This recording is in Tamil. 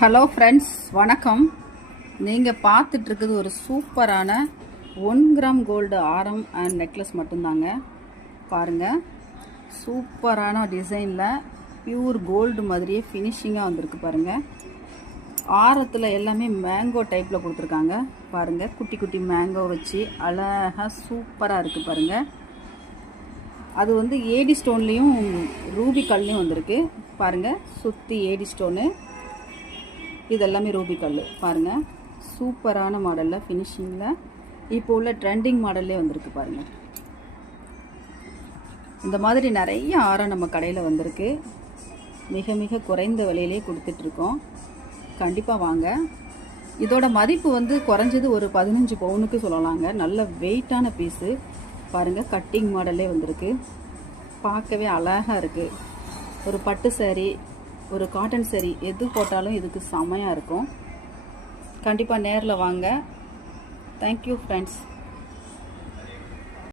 ஹலோ ஃப்ரெண்ட்ஸ் வணக்கம். நீங்கள் பார்த்துட்ருக்குது ஒரு சூப்பரான ஒன் கிராம் கோல்டு ஆரம் அண்ட் நெக்லஸ் மட்டும்தாங்க. பாருங்கள் சூப்பரான டிசைனில் பியூர் கோல்டு மாதிரியே ஃபினிஷிங்காக வந்திருக்கு பாருங்கள் ஆரத்தில் எல்லாமே மேங்கோ டைப்பில் கொடுத்துருக்காங்க. பாருங்கள் குட்டி குட்டி மேங்கோ வச்சு அழகாக சூப்பராக இருக்குது பாருங்கள் அது வந்து ஏடி ஸ்டோன்லேயும் ரூபி கல்லையும் வந்திருக்கு. பாருங்கள் சுற்றி ஏடி ஸ்டோனு இது எல்லாமே ரூபி கல் பாருங்கள் சூப்பரான மாடலில் ஃபினிஷிங்கில் இப்போ உள்ள ட்ரெண்டிங் மாடல்லே வந்திருக்கு பாருங்கள் இந்த மாதிரி நிறைய ஆரம் நம்ம கடையில் வந்திருக்கு. மிக மிக குறைந்த விலையிலே கொடுத்துட்ருக்கோம். கண்டிப்பாக வாங்க. இதோட மதிப்பு வந்து குறைஞ்சது ஒரு பதினஞ்சு பவுனுக்கு சொல்லலாங்க. நல்ல வெயிட்டான பீஸு பாருங்கள் கட்டிங் மாடல்லே வந்திருக்கு. பார்க்கவே அழகாக இருக்குது ஒரு பட்டு சேரீ ஒரு காட்டன் சரி எது போட்டாலும் இதுக்கு செமையாக இருக்கும். கண்டிப்பாக நேரில் வாங்க. Thank you friends